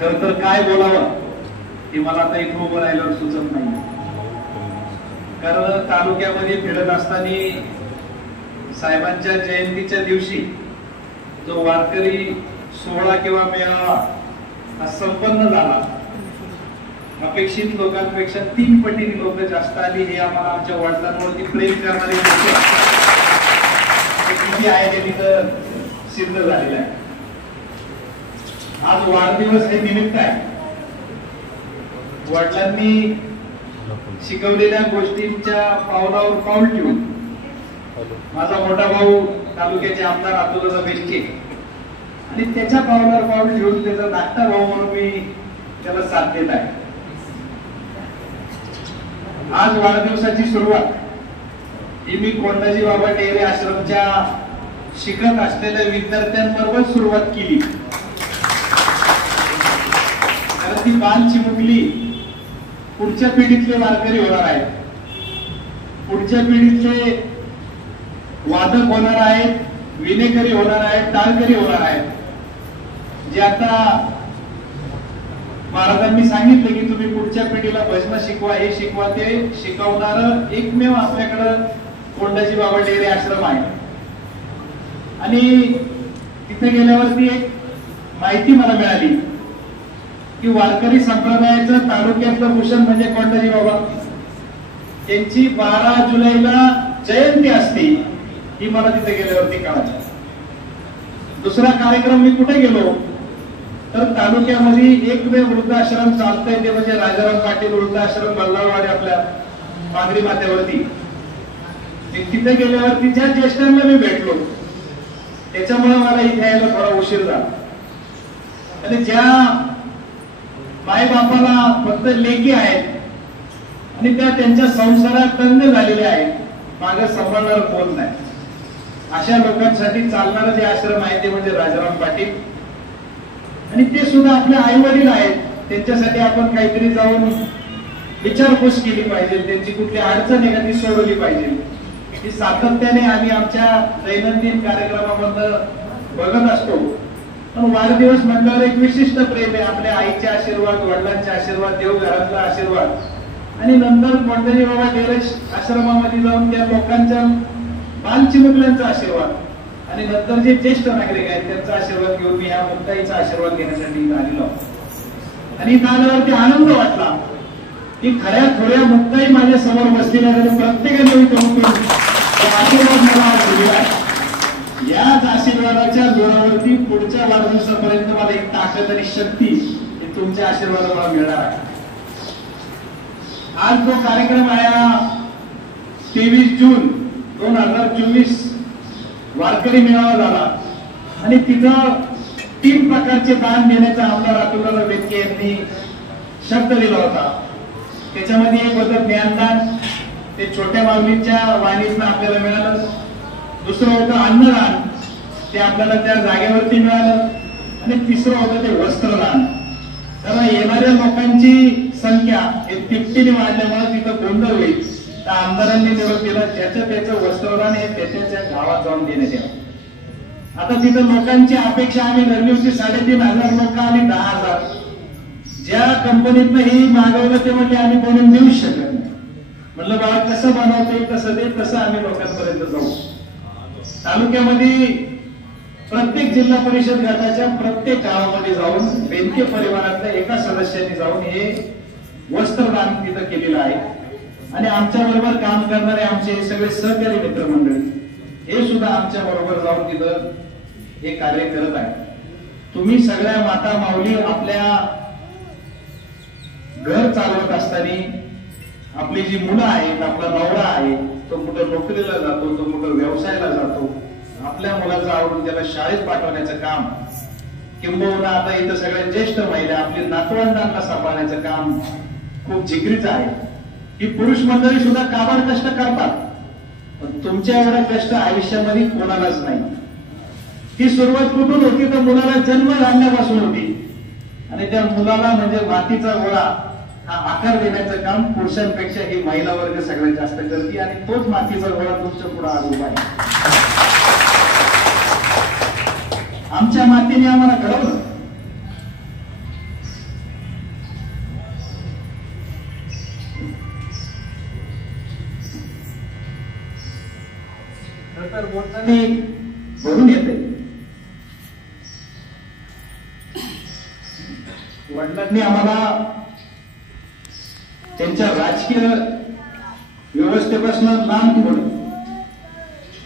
खर तर काय बोलावं हे मला आता इथं उभं राहिल्यावर सुचत नाही. कारण तालुक्यामध्ये फिरत असताना साहेबांच्या जयंतीच्या दिवशी जो वारकरी सोहळा किंवा मेळावा हा संपन्न झाला, अपेक्षित लोकांपेक्षा 3 पटीने लोक जास्त आली. हे आम्हाला आमच्या वडिलांवरती प्रेम करणारे किती आहे ते तिथं सिद्ध झालेलं आहे. आज वाढदिवस हे निमित्त आहे. वडिलांनी शिकवलेल्या गोष्टींच्या पावलावर पाऊल ठेवून माझा मोठा भाऊ तालुक्याचे आमदार अतुलदादा बेनके आणि त्याच्या पावलावर पाऊल ठेवून त्याचा धाकटा भाऊ म्हणून मी त्याला साथ देत आहे. आज वाढदिवसाची सुरुवात ही मी कोंडाजी बाबा डेअरी आश्रमच्या शिकत असलेल्या विद्यार्थ्यांबरोबर सुरुवात केली. कारण ती बाल चिमुकली पुढच्या पिढीतले वारकरी होणार आहेत, पुढच्या पिढीतले वादक होणार आहेत, विनेकरी होणार आहेत, टाळकरी होणार आहेत. जे आता महाराजांनी सांगितले की तुम्ही पुढच्या पिढीला भजन शिकवा, हे शिकवा, ते शिकवणार एकमेव आपल्याकडं कोंडाजी बाबा डेअरी आश्रम आहे. आणि तिथे गेल्यावरती एक माहिती मला मिळाली की वारकरी संप्रदायाचं तालुक्यातलं भूषण म्हणजे कोंडाजी बाबा. त्यांची 12 जुलैला जयंती असते ही मला तिथे गेल्यावरती कळाली. दुसरा कार्यक्रम मी कुठे गेलो तर तालुक्यामध्ये एकमेव वृद्धाश्रम चालतंय ते म्हणजे राजाराम पाटील वृद्धाश्रम बल्लाळवाडी आपल्या मांगरी माथ्यावरती. तिथे गेल्यावरती ज्या ज्येष्ठांना मी भेटलो त्याच्यामुळे मला इथे यायला थोडा उशीर झाला. आणि ज्या मायबापाला फक्त लेकी आहेत आणि त्या त्यांच्या संसारात तंग झालेल्या आहेत, मागे सांभाळणार कोण नाही, अशा लोकांसाठी चालणारं जे आश्रम आहे ते म्हणजे राजाराम पाटील. आणि ते सुद्धा आपले आई वडील आहेत, त्यांच्यासाठी आपण काहीतरी जाऊन विचारपूस केली पाहिजे, त्यांची कुठली अडचण आहे का ती सोडवली पाहिजे. ही सातत्याने आम्ही आमच्या दैनंदिन कार्यक्रमामध्ये बघत असतो. पण वाढदिवस म्हटल्यावर एक विशिष्ट प्रेम आहे. आपल्या आईचे आशीर्वाद, वडिलांचे आशीर्वाद, देवघरातला आशीर्वाद आणि नंतर कोंडाजी बाबा डेअरी आश्रमामध्ये जाऊन त्या लोकांच्या बालचिमुकल्यांचा आशीर्वाद आणि नंतर जे ज्येष्ठ नागरिक आहेत त्यांचा आशीर्वाद घेऊन मी या मुक्ताईचा आशीर्वाद घेण्यासाठी इथं आलेलो. आणि इथं आल्यावरती आनंद वाटला की खऱ्या थोड्या मुक्ताई माझ्या समोर बसलेल्या प्रत्येकाने आशीर्वाद मला दिला. याच आशीर्वादाच्या जोरावरती पुढच्या वाढदिवसापर्यंत मला एक ताकद आणि शक्ती हे तुमच्या आशीर्वाद मला मिळणार आहे. आज जो कार्यक्रम आहे 23 जून 2024 वारकरी मेळावा झाला आणि तिथं 3 प्रकारचे दान देण्याचा आमदार अतुलदादा बेनके यांनी शब्द दिला होता. त्याच्यामध्ये एक होतं ज्ञानदान, ते छोट्या माऊलींच्या वाणीतनं आपल्याला मिळालं. दुसरं होतं अन्नदान, ते आपल्याला त्या जागेवरती मिळालं. आणि तिसरं होतं ते वस्त्रदान. तर येणाऱ्या लोकांची संख्या हे तिपटीने वाढल्यामुळे तिथं गोंधळ होईल. तर आमदारांनी निरोप दिला ज्याचं त्याचं वस्त्रदान हे त्याच्या गावात जाऊन देण्यात यावं. आता तिथं लोकांची अपेक्षा आम्ही धरली होती 3,500 लोक आणि 10,000. ज्या कंपनीतनं ही मागवलं ते म्हणजे आम्ही कोणी देऊ शकत नाही. म्हटलं बाबा कसं बनवते कसं दे तसं आम्ही लोकांपर्यंत जाऊ. तालुक्यामध्ये प्रत्येक जिल्हा परिषद गटाच्या प्रत्येक गावामध्ये जाऊन बेनके परिवारातल्या एका सदस्यांनी जाऊन हे वस्त्रदान तिथं केलेलं आहे. आणि आमच्या बरोबर काम करणारे आमचे सगळे सहकारी मित्रमंडळी हे सुद्धा आमच्या बरोबर जाऊन तिथं हे कार्य करत आहे. तुम्ही सगळ्या माता माऊली आपल्या घर चालवत असताना आपली जी मुलं आहेत, आपला नवरा आहे तो कुठं नोकरीला जातो, तो कुठं व्यवसायाला जातो, आपल्या मुलाचं आवडून त्याला शाळेत पाठवण्याचं काम, किंबहुना आता इथं सगळ्या ज्येष्ठ महिला आपली नातवंडांना सांभाळण्याचं काम खूप जिगरीचं आहे. ही पुरुष मंडळी सुद्धा काबाड कष्ट करतात, पण तुमच्या एवढा कष्ट आयुष्यामध्ये कोणालाच नाही. ही सुरुवात कुठून होती तर मुलाला जन्म घालण्यापासून होती. आणि त्या मुलाला म्हणजे मातीचा गोळा हा आकार देण्याचं काम पुरुषांपेक्षा ही महिला वर्ग सगळ्यात जास्त करते. आणि तोच मातीचा गोळा तुमच्या पुढे आज उभा आहे. आमच्या मातीने आम्हाला घडवलं. बोलताना भरून येते. वडिलांनी आम्हाला त्यांच्या राजकीय व्यवस्थेपासून लांब ठेवलं.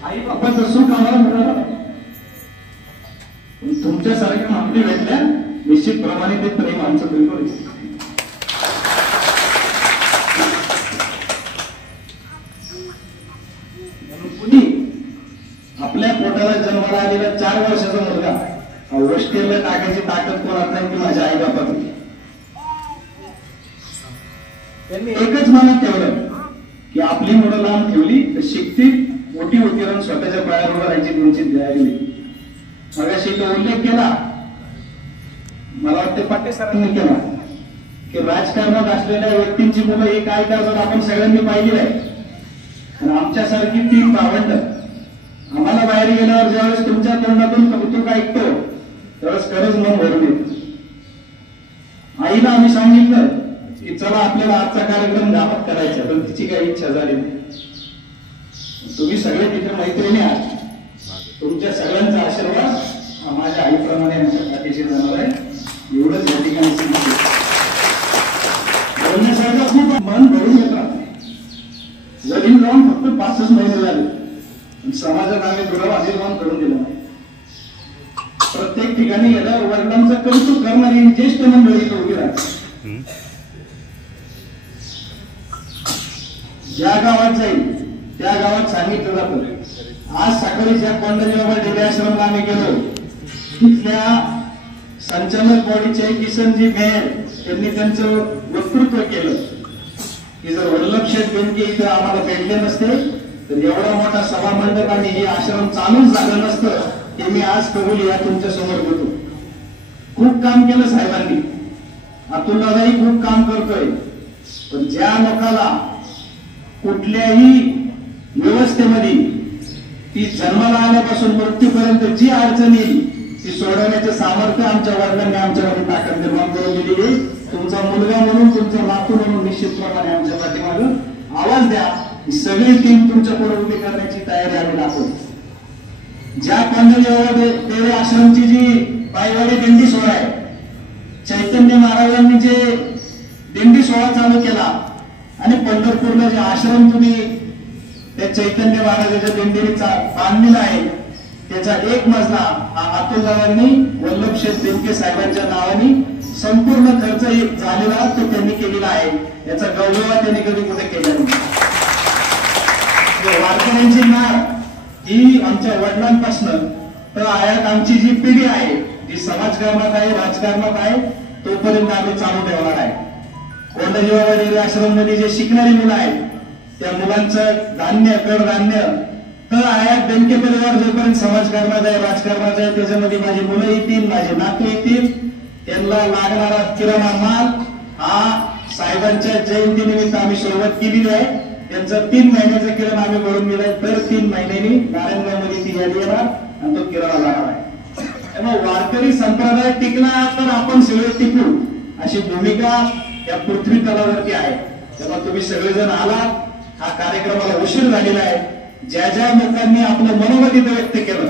आई बापाचं सुख आम्हाला मिळालं. तुमच्यासारख्या मागणी भेटल्या निश्चितप्रमाणे ते प्रेम आमचं बिलकुल. कुणी आपल्या पोटाला जन्माला आलेला 4 वर्षाचा मुलगा हॉस्टेलला टाकायची ताकद कोणात नाही की माझ्या आई बापात होती. त्यांनी एकच मनात ठेवलं की आपली मुलं लांब ठेवली तर शिकतील, मोठी होती राहून स्वतःच्या पायावर उभं राहायची तुमची तयारी. मगाशी तो उल्लेख केला, मला वाटते पाटे सरांनी केला, की राजकारणात असलेल्या व्यक्तींची मुलं हे काय करतात आपण सगळ्यांनी पाहिली आहे. आणि आमच्यासारखी 3 भावंड आम्हाला बाहेर गेल्यावर ज्यावेळेस तुमच्या तोंडातून कौतुक ऐकतो त्यावेळेस खरंच मन भरून येतं. आईला आम्ही सांगितलं की चला आपल्याला आजचा कार्यक्रम गावात करायचा, पण तिची काही इच्छा झाली नाही. तुम्ही सगळे तिथे मैत्रिणी आहात. तुमच्या सगळ्यांचा आशीर्वाद माझ्या आईप्रमाणे आमच्या पाठीशी जाणार आहे. एवढंच या ठिकाणी बोलण्यासारखं खूप मन भरून येत राहत. जमीन जाऊन फक्त 5च महिने झाले समाजात आम्ही दुरावा निर्माण करून दिला नाही. प्रत्येक ठिकाणी गेल्यावर वडिलांचं कौतुक करणारी ज्येष्ठ मंडळी उभी राहते. ज्या गावात जाईल त्या गावात सांगितलं जातं. आज सकाळी ज्या कोंडाजीबाबा डेरे आश्रमला आम्ही गेलो, तिथल्या संचालक बॉडीचे किसनजी मेहर त्यांनी त्यांचं वक्तृत्व केलं की जर वल्लभशेठ बेनके इथं आम्हाला भेटले नसते तर एवढा मोठा सभामंडप आणि हे आश्रम चालूच झालं नसतं. ते मी आज कबूल या तुमच्या समोर होतो. खूप काम केलं साहेबांनी. अतुलदादाही खूप काम करतोय. पण ज्या लोकाला कुठल्याही व्यवस्थेमध्ये ती जन्माला आल्यापासून मृत्यूपर्यंत जी अडचण येईल ती सोडवण्याचं सामर्थ्य आमच्या वडिलांनी आमच्यामध्ये ताकद निर्माण करून दिली आहे. तुमचा मुलगा म्हणून, तुमचा नातू म्हणून निश्चितप्रमाणे आमच्या पाठीमागं आवाज द्या. सगळी टीम तुमच्या पुढे उभी करण्याची तयारी आम्ही दाखवतो. ज्या कोंडाजी आश्रमची जी पायवाडी दिंडी सोहळा आहे, चैतन्य महाराजांनी जे दिंडी सोहळा चालू केला आणि पंढरपूरला जे आश्रम तुम्ही त्या चैतन्य महाराजांच्या दिंडीने बांधलेला आहे त्याचा 1 मजला अतुलदादांनी वल्लभशेठ बेनके साहेबांच्या नावाने संपूर्ण खर्च झालेला तो त्यांनी केलेला आहे. याचा गौरव त्यांनी कधी कुठे केला नाही. वारकऱ्यांची नाळ ही आमच्या वडिलांपासून तर आयात आमची जी पिढी आहे जी समाजकारणात आहे, राजकारणात आहे, तोपर्यंत आम्ही चालू ठेवणार आहे. कोंडाजीबाबा डेरे आश्रम मध्ये जे शिकणारी मुलं आहेत त्या मुलांचं धान्य, कडधान्य तर आयात बेनके परिवार जोपर्यंत समाजकारणात आहे, राजकारणात आहे, त्याच्यामध्ये माझी मुलं येतील, माझे नातू येतील. त्यांना लागणारा किराणा माल हा साहेबांच्या जयंतीनिमित्त आम्ही सुरुवात केलेली आहे. त्यांचं 3 महिन्याचा किराणा आम्ही भरून दिलाय. तर 3 महिन्यांनी नारायणगावमध्ये ती यादी येणार आणि तो किराणा लागणार आहे. त्यामुळे वारकरी संप्रदाय टिकला तर आपण सगळे टिकू अशी भूमिका या पृथ्वी तलावरती आहे. तेव्हा तुम्ही सगळेजण आलात. हा कार्यक्रमाला उशीर झालेला आहे. ज्या ज्या लोकांनी आपलं मनोगत इथं व्यक्त केलं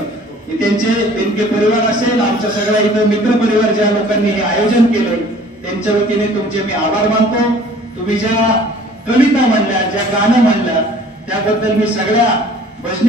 की त्यांचे बेनके परिवार असेल, आमच्या सगळ्या इथं मित्र परिवार ज्या लोकांनी हे आयोजन केले त्यांच्या वतीने तुमचे मी आभार मानतो. तुम्ही ज्या कविता म्हणल्या, ज्या गाणं म्हणल्या त्याबद्दल मी सगळ्या भजनी